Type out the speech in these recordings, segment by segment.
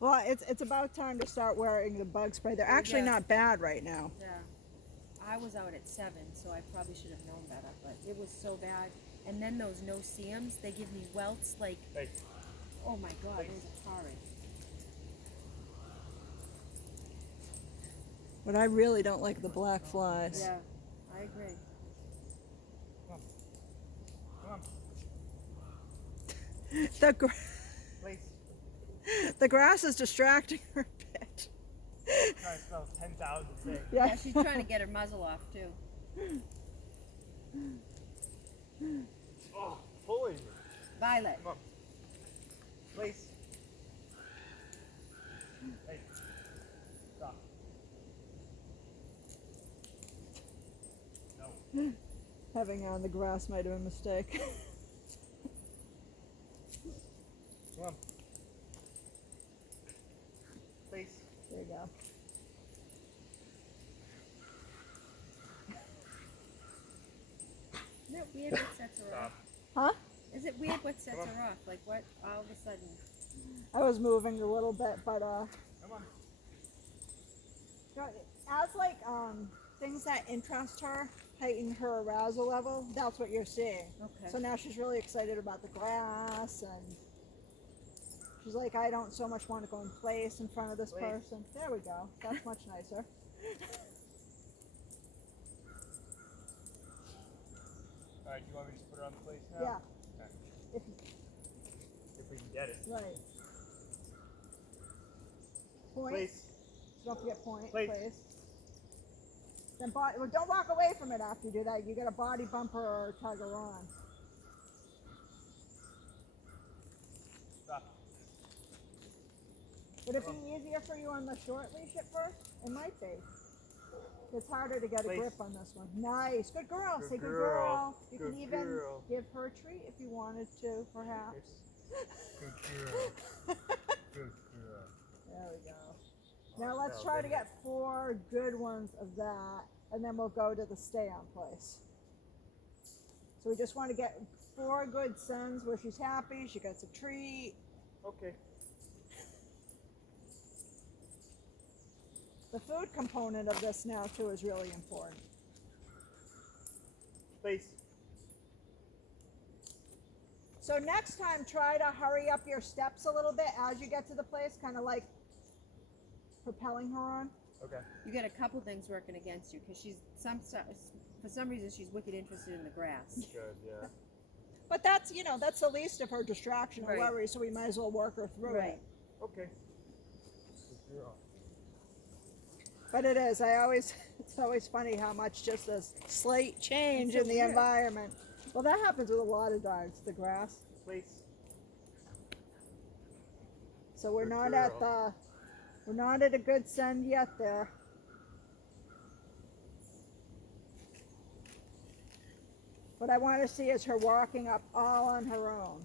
Well, it's about time to start wearing the bug spray. They're actually Yeah. not bad right now. Yeah. I was out at 7, so I probably should have known better, but it was so bad. And then those no-see-ums, they give me welts like, Hey, oh my god, Thanks. those are horrid. But I really don't like the black flies. Yeah, I agree. come on, The gra- please. the grass is distracting her a bit. Trying to smell 10,000 things. Yeah, she's trying to get her muzzle off too. Oh, pulling me. Violet. Come on. Please. Hey. Stop. No. Having her on the grass might have been a mistake. Come on. Please. There you go. Isn't it weird what sets her off? Huh? Is it weird what sets her off? Like what all of a sudden? I was moving a little bit, but Come on. as like things that interest her heighten her arousal level, that's what you're seeing. Okay. So now she's really excited about the grass, and she's like, I don't so much want to go in place in front of this Wait. person. There we go. That's much nicer. Alright, do you want me to just put her on the place now? Yeah. Okay. If, If we can get it. right. Point. Please. Don't forget point, Please. please. Then body, well, don't walk away from it after you do that. You got a body bumper or tug her on. Stop. Would it be easier for you on the short leash at first? It might be. It's harder to get a Please. grip on this one. Nice. Good girl. Good Say good girl. girl. You Good can even girl. give her a treat if you wanted to, perhaps. Good girl. Good girl. There we go. Now let's try to get 4 good ones of that, and then we'll go to the stay on place. So we just want to get 4 good sends where she's happy, she gets a treat. Okay. The food component of this now too is really important. Please. So next time, try to hurry up your steps a little bit as you get to the place, kind of like propelling her on. Okay. You got a couple things working against you because for some reason she's wicked interested in the grass. Good, yeah. But that's, that's the least of her distraction or Right. worry, so we might as well work her through Right. it. Okay. Good girl. But it's always funny how much just a slight change It's so in the weird. environment. Well, that happens with a lot of dogs, the grass. Please. So we're Good not we're not at a good send yet there. What I want to see is her walking up all on her own.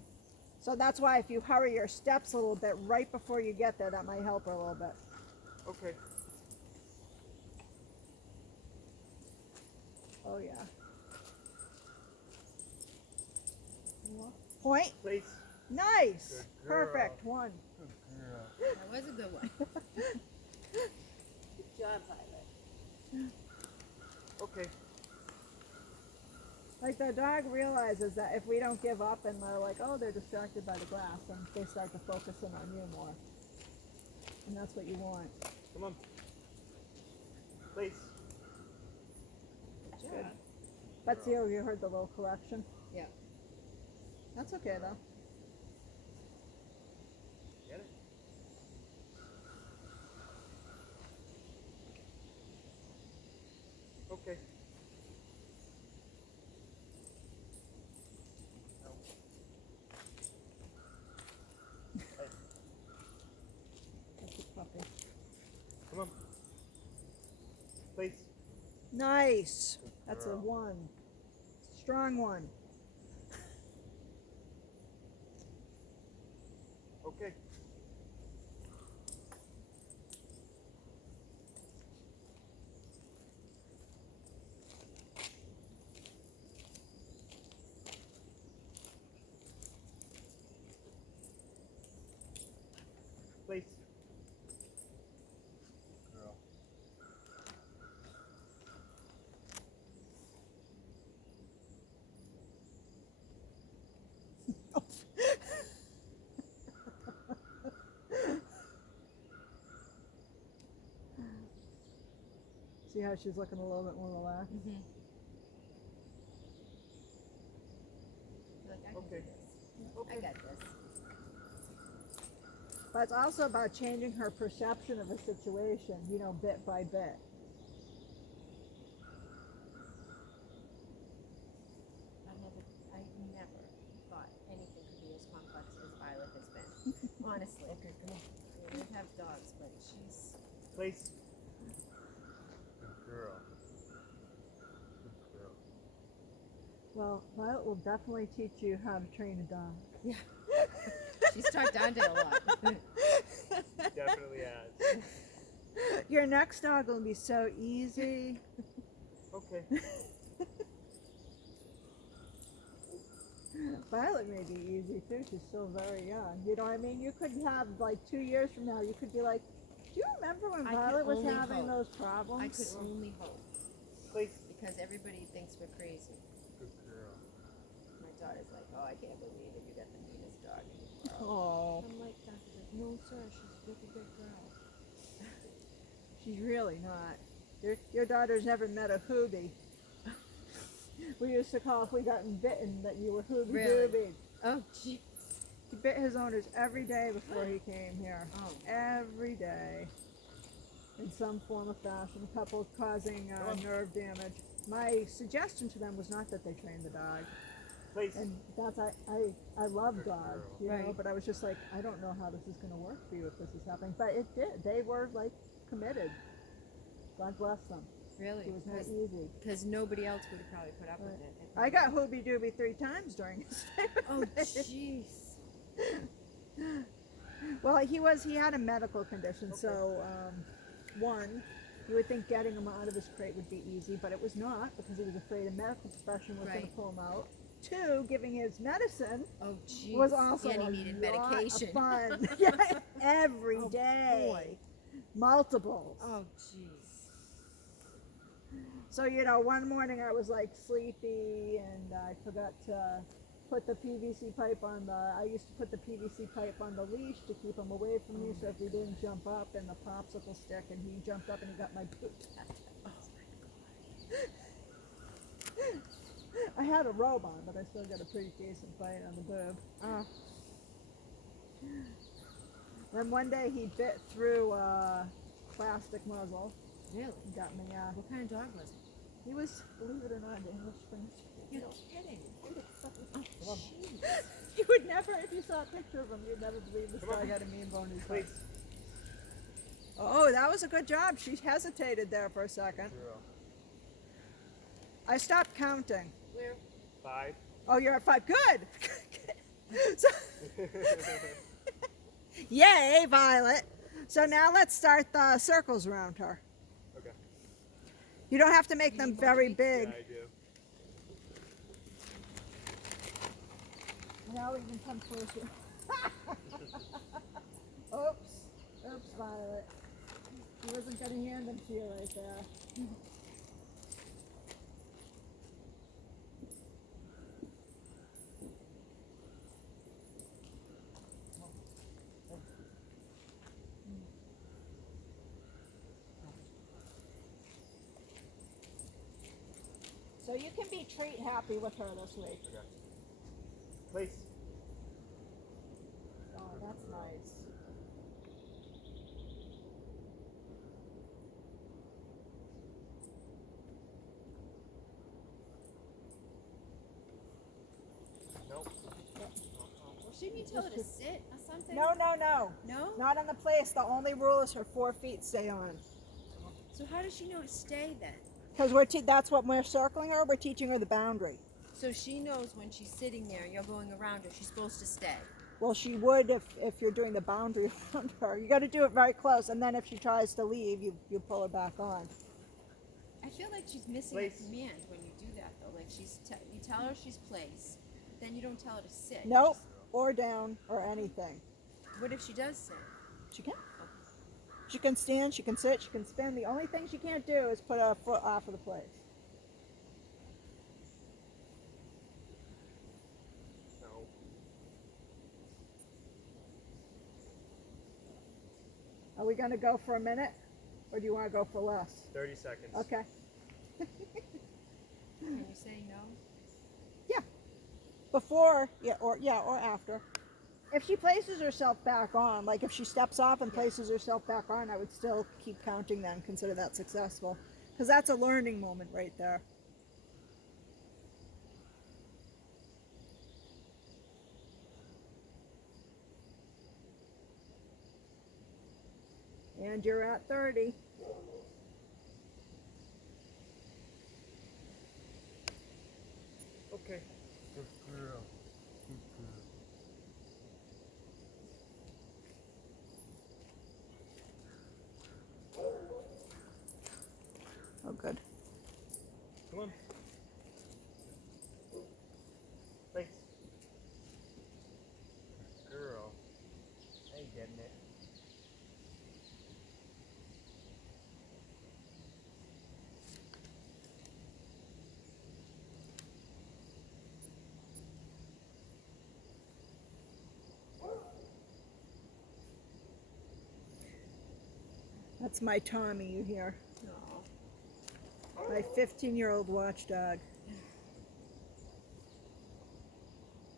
So that's why if you hurry your steps a little bit right before you get there, that might help her a little bit. Okay. Oh yeah. Point. Please. Nice. Good girl. Perfect. 1. Good girl. That was a good one. Good job, Violet. Okay. Like the dog realizes that if we don't give up and they're like, oh, they're distracted by the grass, then they start to focus in on you more. And that's what you want. Come on. Please. Good. Betsy, you heard the little correction? Yeah. That's okay though. Get it? Okay. No. Hey, That's a puppy. come on. Please. Nice. Good That's a girl. 1. Strong 1. Okay. Please. See how she's looking a little bit more relaxed? Mm-hmm. Like, I can Okay. do this. Okay. I got this. But it's also about changing her perception of a situation, you know, bit by bit. I never thought anything could be as complex as Violet has been. Honestly. Okay, come on. I mean, we have dogs, but she's. Place. Good girl. Good girl. Well, Violet will definitely teach you how to train a dog. Yeah. She's taught Dante a lot. Definitely has. Your next dog will be so easy. Okay. Violet may be easy too. She's still very young. You know what I mean? You could have like 2 years from now. You could be like, "Do you remember when I could Violet was only having hope. those problems?" I could only hope. Place. Because everybody thinks we're crazy. Good girl. My daughter's like, oh, I can't believe it. You got the meanest dog in the world. Oh, I'm like, Doctor's like, no, sir, she's a really good girl. she's really not. Your daughter's never met a hoobie. We used to call if we gotten bitten that you were hoobie Really? doobied. Oh, gee. He bit his owners every day before he came here. Oh. Every day. In some form or fashion. A couple causing nerve damage. My suggestion to them was not that they train the dog. Place. And that's, I love Good dogs, girl. you know, Right. but I was just like, I don't know how this is going to work for you if this is happening. But it did. They were like committed. God bless them. Really? It was not easy. Because nobody else would have probably put up with it. I got hoobie dooby 3 times during his stay. Oh, jeez. Well, he had a medical condition, so one, you would think getting him out of his crate would be easy, but it was not because he was afraid a medical professional was going to Right. pull him out. 2, giving his medicine Oh, jeez. was also and a he needed lot medication. of fun. Yeah, every Oh, day, boy. multiples. Oh, jeez. So, you know, one morning I was like sleepy and I forgot to put the PVC pipe on I used to put the PVC pipe on the leash to keep him away from me so if he didn't jump up and the popsicle stick and he jumped up and he got my boot. Oh, I had a robe on, but I still got a pretty decent bite on the boob. Oh. Then one day he bit through a plastic muzzle. Really? He got me, What kind of dog was it? he was, believe it or not, an English Springer You're Spaniel. kidding. Come on. Jeez. You would never, if you saw a picture of him, you'd never believe this Come on. dog had a mean bone in his Place. face. Oh, that was a good job. She hesitated there for a second. Girl. I stopped counting. Where? 5. Oh, you're at 5. Good. So, yay, Violet. So now let's start the circles around her. Okay. You don't have to make them very Yeah, big. I do. Now we can come closer. Oops. Oops, Violet. She wasn't going to hand them to you right there. So you can be treat happy with her this week. Okay. Place. Oh, that's nice. Nope. Well, shouldn't you tell her to sit or something? No, no, no. No? Not on the place. The only rule is her 4 feet stay on. So how does she know to stay then? Because that's what we're circling her. We're teaching her the boundary. So she knows when she's sitting there and you're going around her, she's supposed to stay. Well, she would if you're doing the boundary around her. You got to do it very close, and then if she tries to leave, you pull her back on. I feel like she's missing Place. a command when you do that though. Like you tell her she's placed, but then you don't tell her to sit. You Nope, just- or down, or anything. What if she does sit? She can. She can stand, she can sit, she can spin. The only thing she can't do is put a foot off of the place. No. Are we going to go for a minute? Or do you want to go for less? 30 seconds. Okay. Can you say no? Before, or after. If she places herself back on, like if she steps off and places herself back on, I would still keep counting then, consider that successful. Because that's a learning moment right there. And you're at 30. Okay. Good girl. Good girl. Oh, good. Come on. Place. Girl. I ain't getting it. That's my Tommy, you hear? No. My 15-year-old watchdog.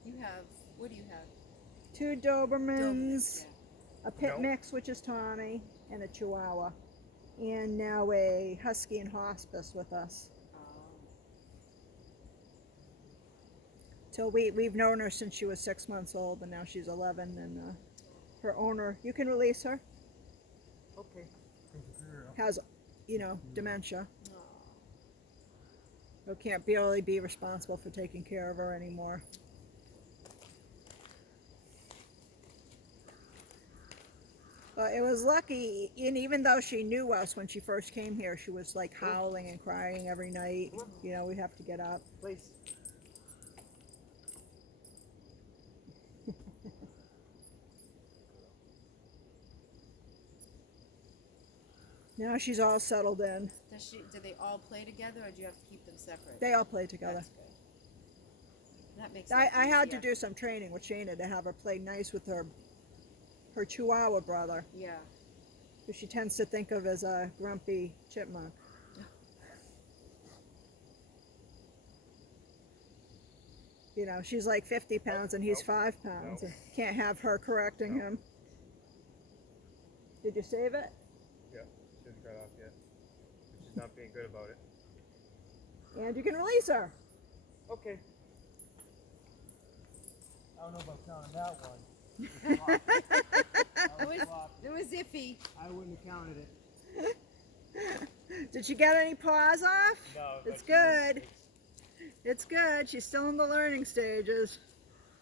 You have, what do you have? 2 Dobermans, Yeah. a pit No. mix, which is Tommy, and a Chihuahua. And now a Husky in hospice with us. Till we've known her since she was 6 months old, and now she's 11. And her owner, you can release her, Okay. Good girl. has, dementia. No. So can't really be responsible for taking care of her anymore. But it was lucky, and even though she knew us when she first came here, she was like howling and crying every night. We'd have to get up. Place. Now she's all settled in. Do they all play together, or do you have to keep them separate? They all play together. That's good. That makes I life had to easier. do some training with Shayna to have her play nice with her Chihuahua brother, Yeah. who she tends to think of as a grumpy chipmunk. She's like 50 pounds and he's 5 pounds. And can't have her correcting him. Did you save it? Yeah. She hasn't got off yet. But she's not being good about it. And you can release her. Okay. I don't know about counting that one. It was iffy. I wouldn't have counted it. Did she get any paws off? No. It's but she was good. six. It's good. She's still in the learning stages.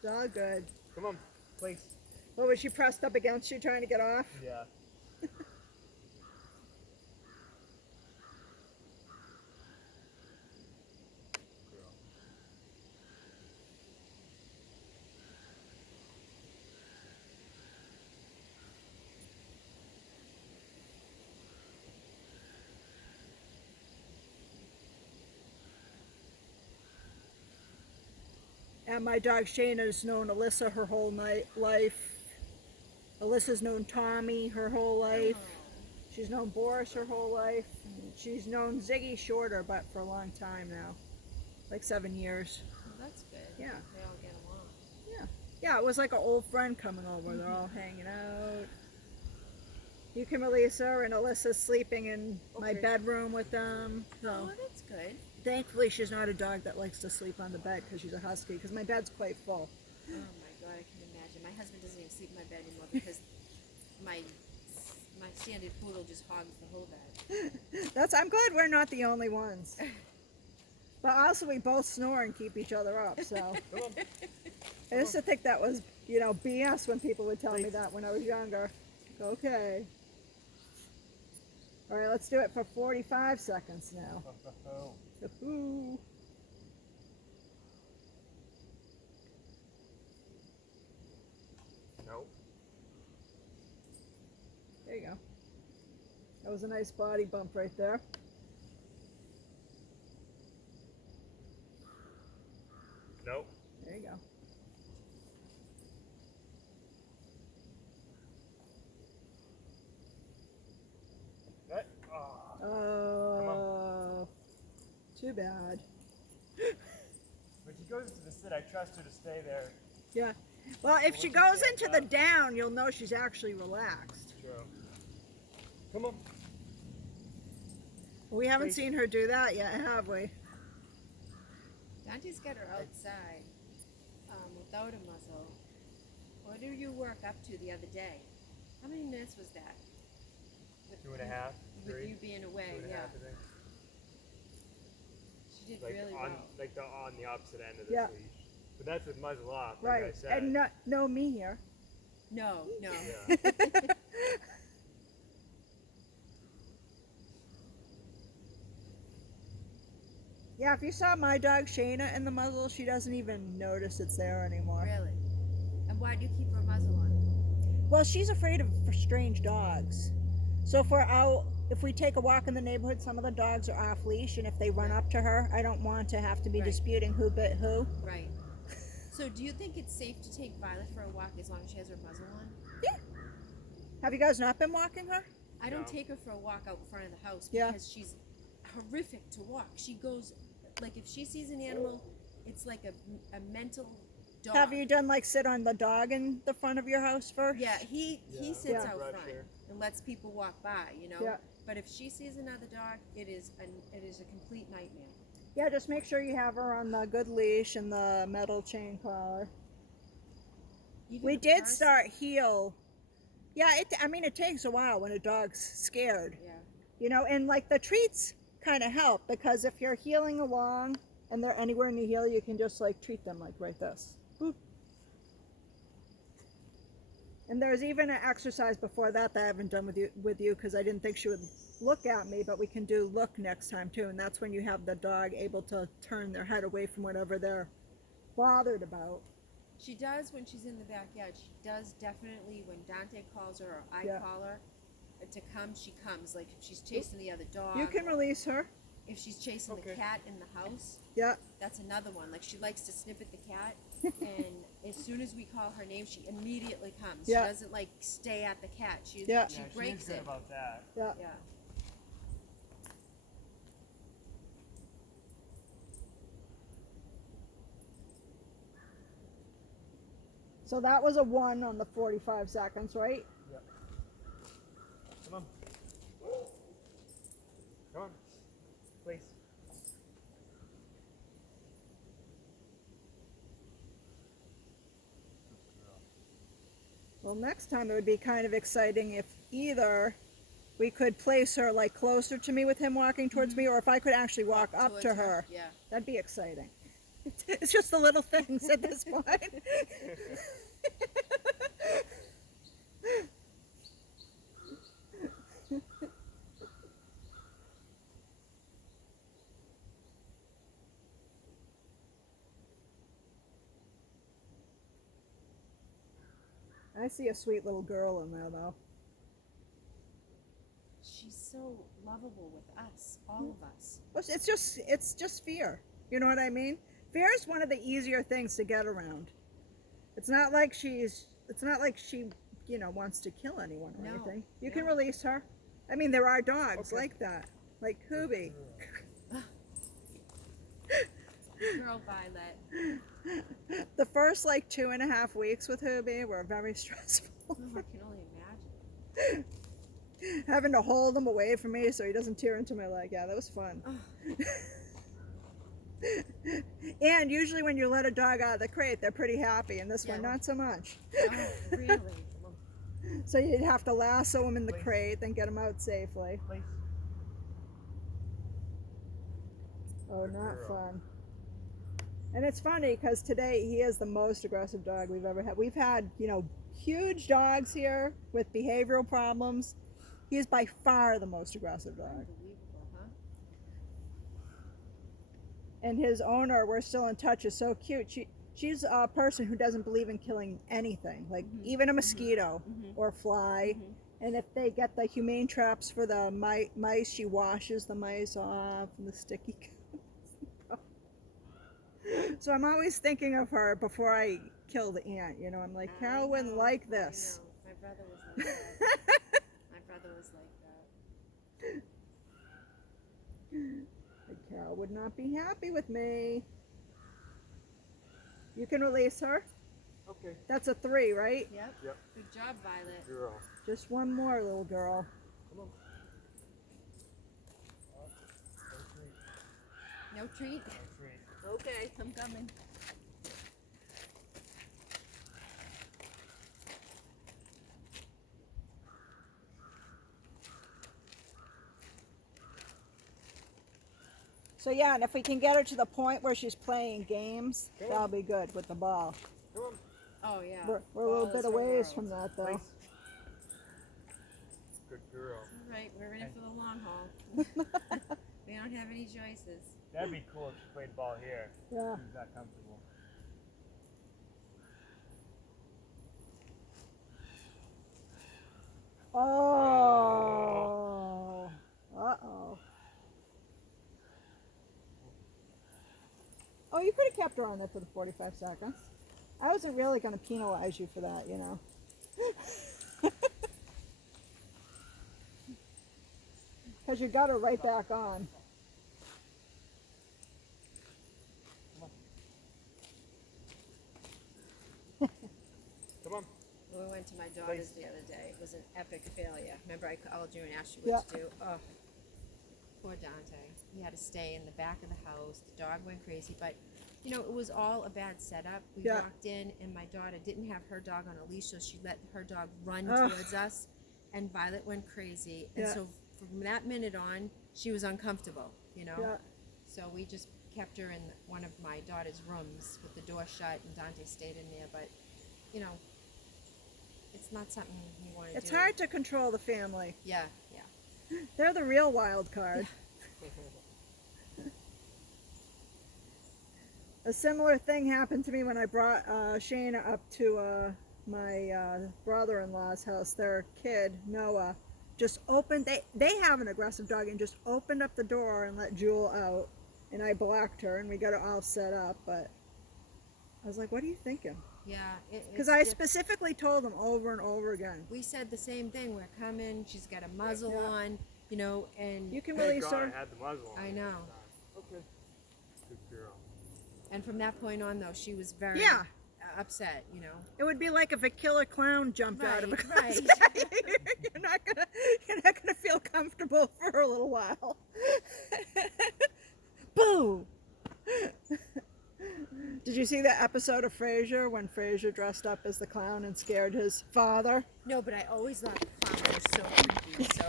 It's all good. Come on. Place. What, was she pressed up against you trying to get off? Yeah. Girl. And my dog Shayna's known Alyssa her whole life. Alyssa's known Tommy her whole life. She's known Boris her whole life. And she's known Ziggy shorter, but for a long time now. Like 7 years. Well, that's good. Yeah. They all get along. Yeah, it was like an old friend coming over. They're all hanging out. You can release her, and Alyssa's sleeping in my Okay. bedroom with them. Oh, So that's good. thankfully she's not a dog that likes to sleep on the bed because she's a husky, because my bed's quite full. Oh my god, I can imagine. My husband doesn't even sleep in my bed anymore because my standard poodle just hogs the whole bed. I'm glad we're not the only ones. But also we both snore and keep each other up, so. Come on. I used to think that was, BS when people would tell me that when I was younger. Okay. All right, let's do it for 45 seconds now. Woohoo. No. There you go. That was a nice body bump right there. No. There you go. What? bad. When she goes into the sit, I trust her to stay there. Yeah. Well, if she goes into the down, you'll know she's actually relaxed. True. Come on. We haven't seen her do that yet, have we? Dante's got her outside without a muzzle. What did you work up to the other day? How many minutes was that? With 2.5, With 3. you being away, 2.5, yeah. I think. She did Like really on, well. like on the opposite end of this Yeah. leash. But that's with muzzle off, like I Right. said. And no me here. No, no. Yeah. Yeah, if you saw my dog Shayna in the muzzle, she doesn't even notice it's there anymore. Really? And why do you keep her muzzle on? Well, she's afraid of for strange dogs. So if we're out, if we take a walk in the neighborhood, some of the dogs are off leash, and if they run up to her, I don't want to have to be Right. disputing who bit who. Right. So do you think it's safe to take Violet for a walk as long as she has her muzzle on? Have you guys not been walking her? I don't No. take her for a walk out in front of the house Yeah. because she's horrific to walk. She goes, like if she sees an animal, it's like a mental dog. Have you done like sit on the dog in the front of your house first? Yeah, he sits Yeah. out Brush front her. and lets people walk by, you know. Yeah. But if she sees another dog, it is a complete nightmare. Yeah, just make sure you have her on the good leash and the metal chain collar. Even We the did person- start heel. Yeah, I mean, it takes a while when a dog's scared, Yeah. you know, and like the treats kind of help because if you're heeling along and they're anywhere in the heel, you can just like treat them like right this. Boop. And there's even an exercise before that I haven't done with you because I didn't think she would look at me, but we can do look next time too, and that's when you have the dog able to turn their head away from whatever they're bothered about. She does when she's in the backyard. She does definitely when Dante calls her or I Yeah. call her to come, she comes. Like if she's chasing the other dog. You can release her. If she's chasing the Okay. cat in the house, Yeah. that's another one. Like she likes to sniff at the cat, and as soon as we call her name, she immediately comes. Yeah. She doesn't like stay at the cat. She Yeah. she Yeah, she breaks is good it. about that. Yeah. Yeah. So that was a 1 on the 45 seconds, right? Come on. Come on. Please. Well, next time it would be kind of exciting if either we could place her like closer to me with him walking towards me, or if I could actually walk up towards to her. Yeah. That'd be exciting. It's just the little things at this point. I see a sweet little girl in there though. She's so lovable with us, all of us. Well, it's just fear. You know what I mean? Fear is one of the easier things to get around. It's not like she, you know, wants to kill anyone or No, anything. You can no. release her. I mean, there are dogs Okay. like that, like Hooby. Girl Violet. The first like 2.5 weeks with Hooby were very stressful. Oh, I can only imagine. Having to hold him away from me so he doesn't tear into my leg. Yeah, that was fun. And usually when you let a dog out of the crate, they're pretty happy, and this Yeah. one not so much. Oh, really? So you'd have to lasso him in the Please. crate, then get him out safely. Please. Oh, Good not girl. fun. And it's funny because today he is the most aggressive dog we've ever had. We've had, you know, huge dogs here with behavioral problems. He is by far the most aggressive dog. Unbelievable, huh? And his owner, we're still in touch, is so cute. She's a person who doesn't believe in killing anything, like Mhm. even a mosquito Mhm. or fly. Mhm. And if they get the humane traps for the mice, she washes the mice off and the sticky. So I'm always thinking of her before I kill the ant. You know, I'm like, Carol wouldn't I like know, I this. know. My brother was like that. My brother was like that. Like, Carol would not not be happy with me. You can release her. Okay. That's a 3, right? Yep. Yep. Good job, Violet. Girl. Just one more, little girl. Come on. No treat? Okay, I'm coming. So yeah, and if we can get her to the point where she's playing games, Come that'll on. be good with the ball. Come on. Oh, yeah. We're a little Ball bit is of her ways world. from that though. Nice. Good girl. All right, we're in it for the long haul. We don't have any choices. That'd be cool if she played ball here. Yeah. She's not comfortable. Oh. Uh-oh. Oh, you could have kept her on there for the 45 seconds. I wasn't really going to penalize you for that, you know. Because you got her right back on. Come on. When we went to my daughter's the other day, it was an epic failure. Remember I called you and asked you what to do? Oh, poor Dante. He had to stay in the back of the house. The dog went crazy, but you know, it was all a bad setup. We Yeah. walked in and my daughter didn't have her dog on a leash, so she let her dog run Ugh. towards us, and Violet went crazy. And Yeah. so from that minute on, she was uncomfortable, you know? Yeah. So we just kept her in one of my daughter's rooms with the door shut, and Dante stayed in there. But, you know, it's not something you want to do. It's hard to control the family. Yeah, yeah. They're the real wild card. A similar thing happened to me when I brought Shayna up to my brother-in-law's house. Their kid, Noah, just opened, they have an aggressive dog, and just opened up the door and let Jewel out. And I blocked her, and we got her all set up, but I was like, what are you thinking? Yeah. Because I specifically told them over and over again, We said the same thing. We're coming. She's got a muzzle Yeah. on, you know, and you can Thank release God her. I had the muzzle on. I know. Okay. Good girl. And from that point on, though, she was very Yeah. upset, you know. It would be like if a killer clown jumped out of a Right, right. closet. you're not gonna feel comfortable for a little while. Boo! Did you see that episode of Frasier when Frasier dressed up as the clown and scared his father? No, but I always thought the clown was so creepy. So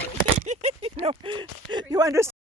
You know, you understand.